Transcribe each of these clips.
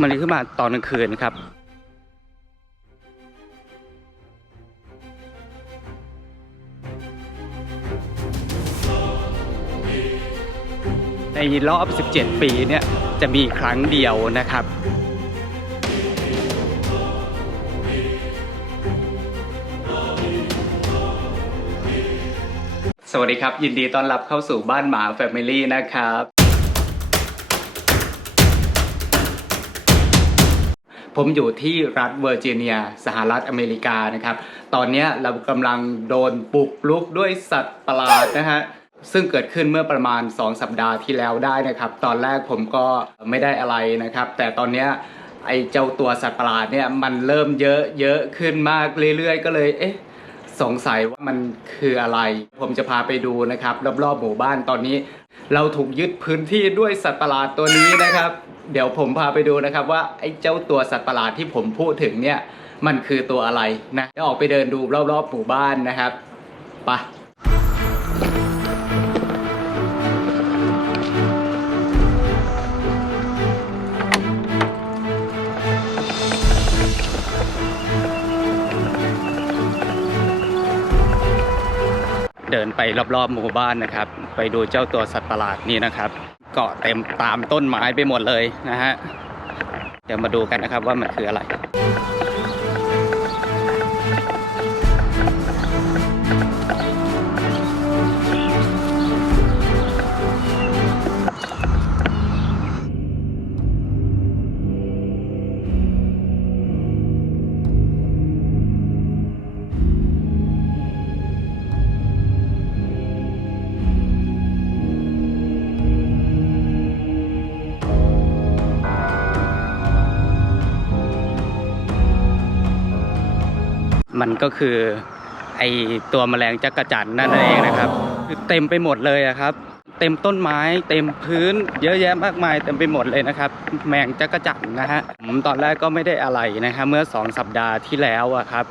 มันเลยขึ้นมาตอนกลางคืนครับในรอบ 17 ปีเนี่ยจะมีครั้งเดียวนะครับ สวัสดีครับ ยินดีต้อนรับเข้าสู่บ้านหมาแฟมิลี่นะครับ ผมอยู่ที่รัฐเวอร์จิเนีย สหรัฐอเมริกานะครับ ตอนนี้เรากำลังโดนปลุกลุกด้วยสัตว์ประหลาดนะฮะซึ่งเกิดขึ้นเมื่อประมาณ 2 สัปดาห์ที่แล้วได้นะครับ ตอนแรกผมก็ไม่ได้อะไรนะครับ แต่ตอนนี้ไอ้เจ้าตัวสัตว์ประหลาดเนี่ยมันเริ่มเยอะเยอะขึ้นมากเรื่อยๆ ก็เลยเอ๊ะสงสัยว่ามันคืออะไร ผมจะพาไปดูนะครับ รอบๆหมู่บ้านตอนนี้ เราถูกยึดพื้นที่ด้วยสัตว์ประหลาดตัวนี้นะครับ เดี๋ยวผมพาไปดูนะครับว่าไอ้เจ้าตัวสัตว์ประหลาดที่ผมพูดถึงเนี่ยมันคือตัวอะไรนะเดี๋ยวออกไปเดินดูรอบๆหมู่บ้านนะครับไปะเดินไปรอบๆหมู่บ้านนะครับ ไปดูเจ้าตัวสัตว์ประหลาดนี้นะครับ เกาะเต็มตามต้นไม้ไปหมดเลยนะฮะ เดี๋ยวมาดูกันนะครับว่ามันคืออะไร มันก็คือไอตัวแมลงจักระจันนั่นเองนะครับคือเต็มไปหมดเลยอะครับ เต็มต้นไม้ เต็มพื้น เยอะแยะมากมายเต็มไปหมดเลยนะครับ แมงจักระจันนะฮะผมตอนแรกก็ไม่ได้อะไรนะฮะเมื่อสองสัปดาห์ที่แล้วอะครับ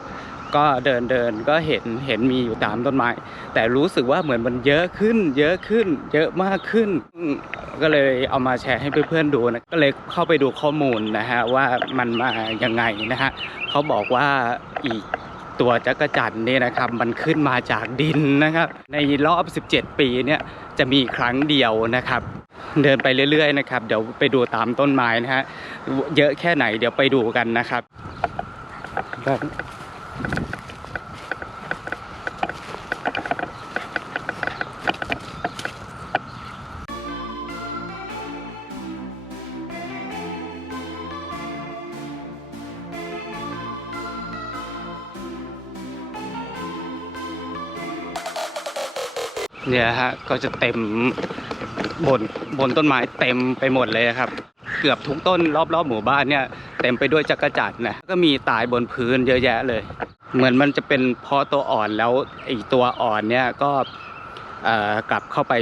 ก็เดินเดินก็เห็นเห็นมีอยู่ตามต้นไม้ แต่รู้สึกว่าเหมือนมันเยอะขึ้น เยอะขึ้น เยอะมากขึ้น ก็เลยเอามาแชร์ให้เพื่อนๆดูนะก็เลยเข้าไปดูข้อมูลนะฮะว่ามันมายังไงนะฮะเขาบอกว่าอีก ตัวจักรจันเนี่ยนะครับมันขึ้นมาจากดินนะครับ ในรอบ 17 ปีเนี่ยจะมีครั้งเดียวนะครับ เดินไปเรื่อยๆนะครับ เดี๋ยวไปดูตามต้นไม้นะฮะเยอะแค่ไหนเดี๋ยวไปดูกันนะครับ เนี่ยฮะก็จะเต็มบนบนต้นไม้เต็มไปหมดเลยครับ เกือบทุกต้นรอบๆหมู่บ้านเนี่ยเต็มไปด้วยจักรจันทร์นะก็มีตายบนพื้นเยอะแยะเลย เหมือนมันจะเป็นพราะตัวอ่อนแล้วไอตัวอ่อนเนี่ยก็กลับเข้าไป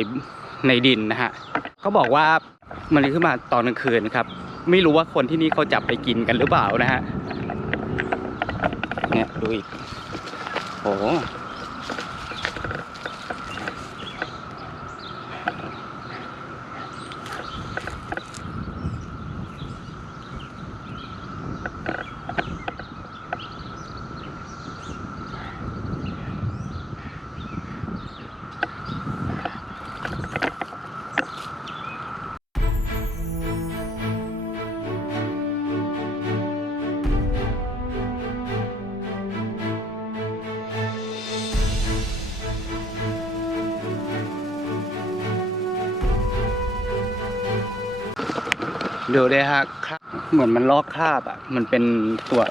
ในดินนะฮะเขาบอกว่ามันขึ้นมาตอนกลางคืนครับ ไม่รู้ว่าคนที่นี่เขาจับไปกินกันหรือเปล่านะฮะเนี่ยดูอีกโอ้ ดูได้ฮะคราบเหมือนมันลอกคราบอะ มันเป็นตัว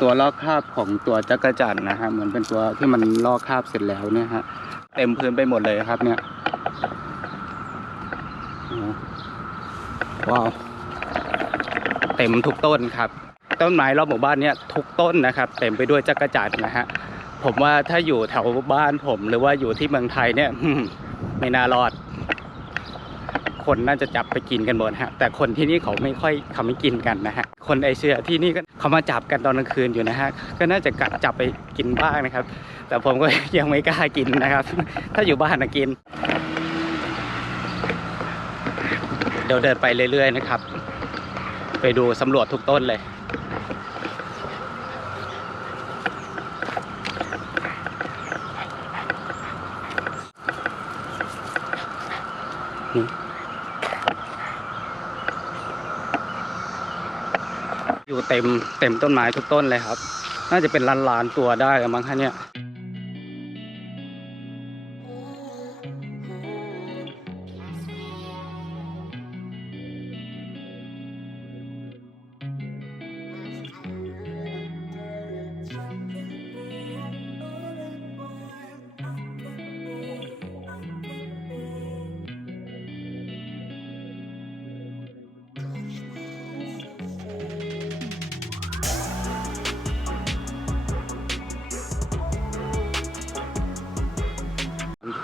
ตัวลอกคราบของตัวจักรจันนะฮะเหมือนเป็นตัวที่มันลอกคราบเสร็จแล้วเนี่ยฮะเต็มพื้นไปหมดเลยครับ เนี่ยว้าวเต็มทุกต้นครับ ต้นไม้รอบหมู่บ้านเนี่ยทุกต้นนะครับ เต็มไปด้วยจักรจันนะฮะผมว่าถ้าอยู่แถวบ้านผม หรือว่าอยู่ที่เมืองไทยเนี่ยไม่น่ารอด คนน่าจะจับไปกินกันหมดฮะแต่คนที่นี่เขาไม่ค่อยเขาไม่กินกันนะฮะคนไอเชียที่นี่ก็เขามาจับกันตอนกลางคืนอยู่นะฮะก็น่าจะกัดจับไปกินบ้างนะครับ แต่ผมก็ยังไม่กล้ากินนะครับ ถ้าอยู่บ้านนะกินเดี๋ยวเดินไปเรื่อยๆนะครับ ไปดูสำรวจทุกต้นเลย อยู่เต็มเต็มต้นไม้ทุกต้นเลยครับ น่าจะเป็นล้านล้านๆตัวได้แล้วมั้งคะเนี่ย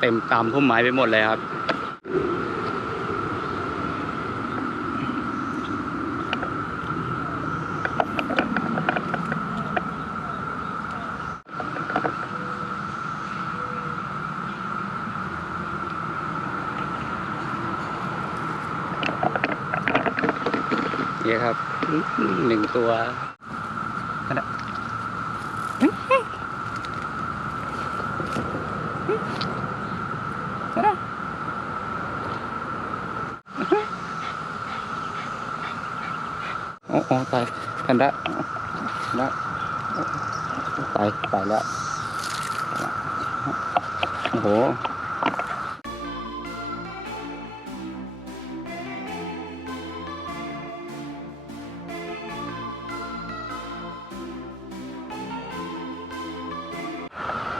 เต็มตามพุ่มไม้ไปหมดเลยครับ นี่ครับหนึ่งตัว โอ้โอ้ตายแพนด้าแพนด้าตายตายแล้วโอ้โห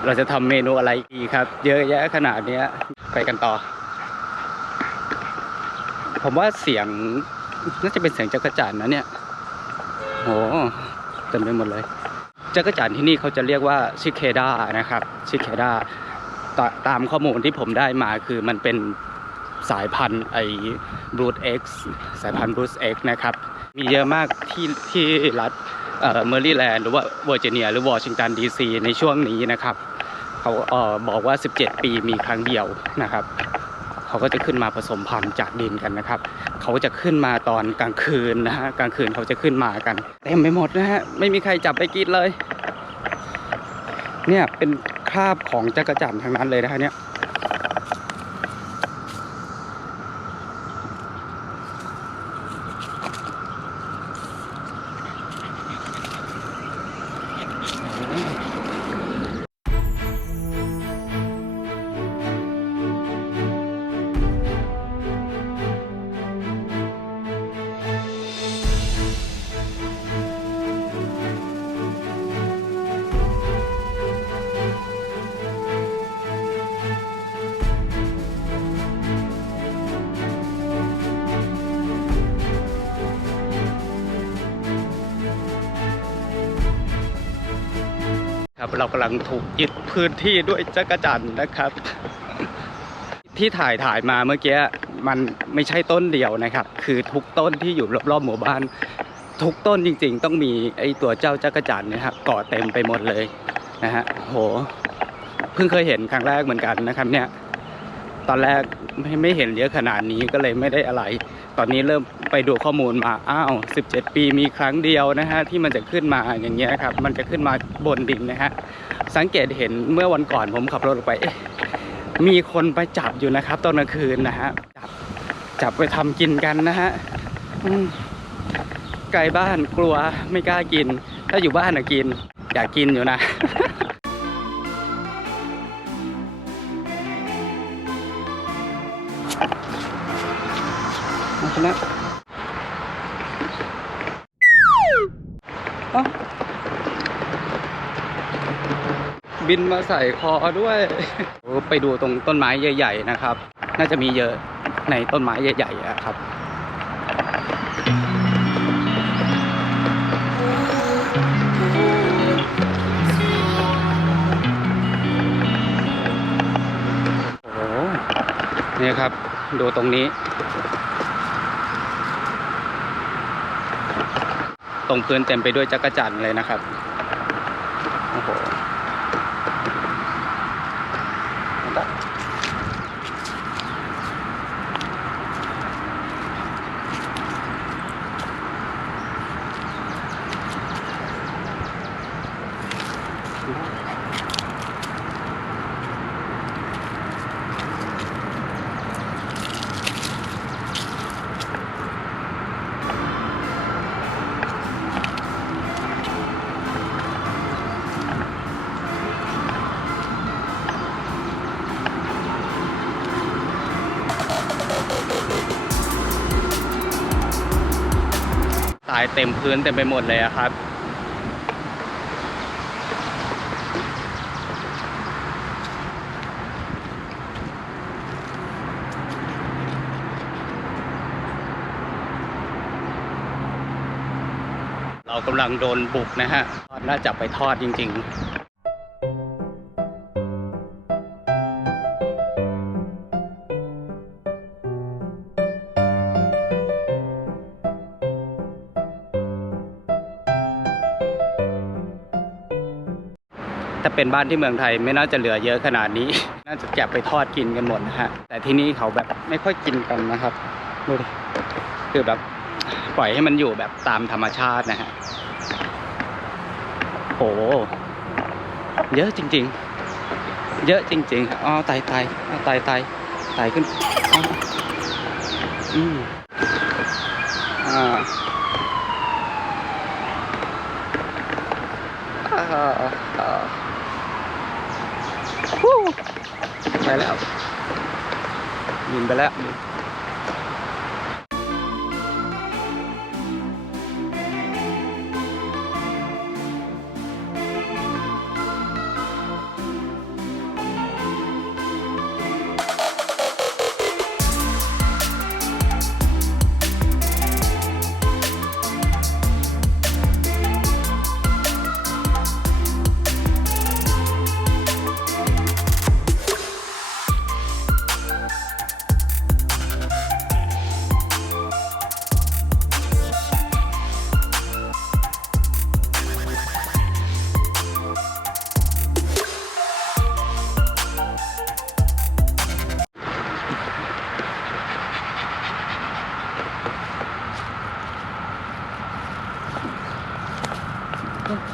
เราจะทำเมนูอะไรอีกครับ เยอะแยะขนาดนี้ไปกันต่อ ผมว่าเสียงน่าจะเป็นเสียงจักรจันนะเนี่ย โหเต็มไปหมดเลยจักรจันทร์ที่นี่เขาจะเรียกว่าชิเคด้านะครับชิเคดาตตามข้อมูลที่ผมได้มาคือมันเป็นสายพันธุ์ไอ้บรู e X สายพันธุ์บรู e X นะครับ มีเยอะมากที่ที่รัฐเอ่อเมอริแลนด์หรือว่าเวอร์จิเนีย หรือวอชิงตันดีซีในช่วงนี้นะครับ เขาเอ่อบอกว่า 17 ปีมีครั้งเดียวนะครับ เขาก็จะขึ้นมาผสมพันธุ์จากดินกันนะครับ เขาจะขึ้นมาตอนกลางคืนนะฮะกลางคืนเขาจะขึ้นมากันเต็มไปหมดนะฮะไม่มีใครจับไปกินเลย เนี่ยเป็นคราบของจักรจันทร์ทางนั้นเลยนะฮะเนี่ย เรากำลังถูกยึดพื้นที่ด้วยจักรจันนะครับ ที่ถ่ายถ่ายมาเมื่อกี้มันไม่ใช่ต้นเดียวนะครับ คือทุกต้นที่อยู่รอบๆหมู่บ้าน ทุกต้นจริง ๆ ต้องมีไอตัวเจ้าจักรจันนะครับเกาะเต็มไปหมดเลยนะฮะโหเพิ่งเคยเห็นครั้งแรกเหมือนกันนะครับเนี่ย ตอนแรกไม่ไม่เห็นเยอะขนาดนี้ก็เลยไม่ได้อะไร ตอนนี้เริ่มไปดูข้อมูลมา อ้าว 17 ปีมีครั้งเดียวนะฮะที่มันจะขึ้นมาอย่างเงี้ยครับ มันจะขึ้นมาบนดินนะฮะ สังเกตเห็นเมื่อวันก่อนผมขับรถออกไป มีคนไปจับอยู่นะครับตอนกลางคืนนะฮะ จับจับไปทำกินกันนะฮะไกลบ้านกลัวไม่กล้ากิน ถ้าอยู่บ้านอะกิน อยากกินอยู่นะ นะบินมาใส่คอด้วย ไปดูตรงต้นไม้ใหญ่ ๆ นะครับ น่าจะมีเยอะในต้นไม้ใหญ่ๆอะครับโอ้โหนี่ครับ ดูตรงนี้ ตรงพื้นเต็มไปด้วยจักรจันเลยนะครับายเต็มพื้นเต็มไปหมดเลยครับ เรากำลังโดนบุกนะฮะน่าจะไปทอดจริง ๆ ถ้าเป็นบ้านที่เมืองไทยไม่น่าจะเหลือเยอะขนาดนี้ น่าจะแกะไปทอดกินกันหมดนะฮะ แต่ที่นี่เขาแบบไม่ค่อยกินกันนะครับดูดิคือแบบปล่อยให้มันอยู่แบบตามธรรมชาตินะฮะโหเยอะจริง ๆ เยอะจริงๆอ๋อไตไตอ๋อไตไตไตขึ้นอ๋ออืมอ่า อ่าอ่าฮู้ไปแล้วบิน ไปแล้ว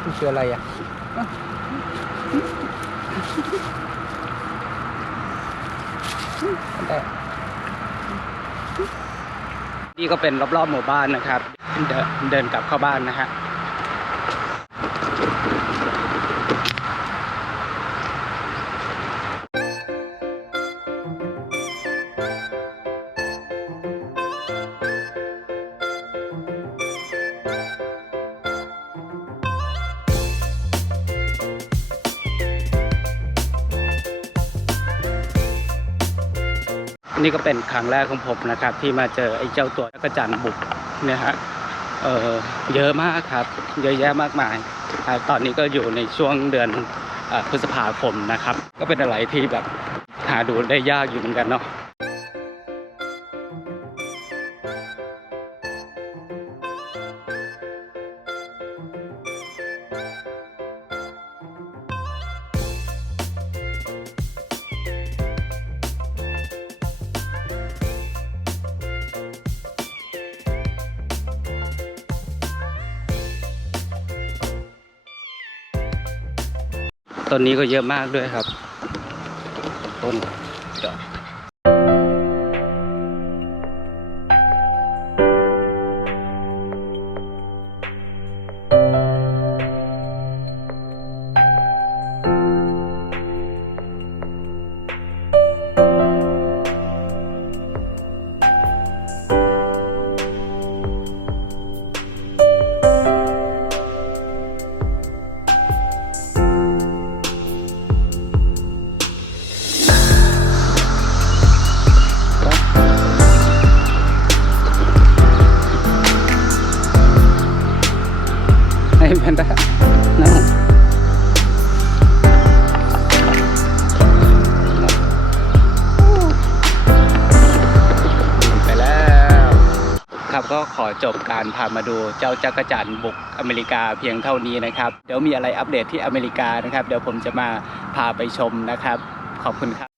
มันคืออะไรอะนี่ก็เป็นรอบๆหมู่บ้านนะครับ เดินเดินกลับเข้าบ้านนะฮะ นี่ก็เป็นครั้งแรกของผมนะครับ ที่มาเจอไอ้เจ้าตัวจักรจันทร์บุกเนี่ยฮะเออเยอะมากครับ เยอะแยะมากมาย ตอนนี้ก็อยู่ในช่วงเดือนอพฤษภาคมนะครับ ก็เป็นอะไรที่แบบหาดูได้ยากอยู่เหมือนกันเนาะ ต้นนี้ก็เยอะมากด้วยครับ ต้นดอก จบการพามาดูเจ้าจักรจันทร์บุกอเมริกาเพียงเท่านี้นะครับ เดี๋ยวมีอะไรอัปเดตที่อเมริกานะครับ เดี๋ยวผมจะมาพาไปชมนะครับ ขอบคุณครับ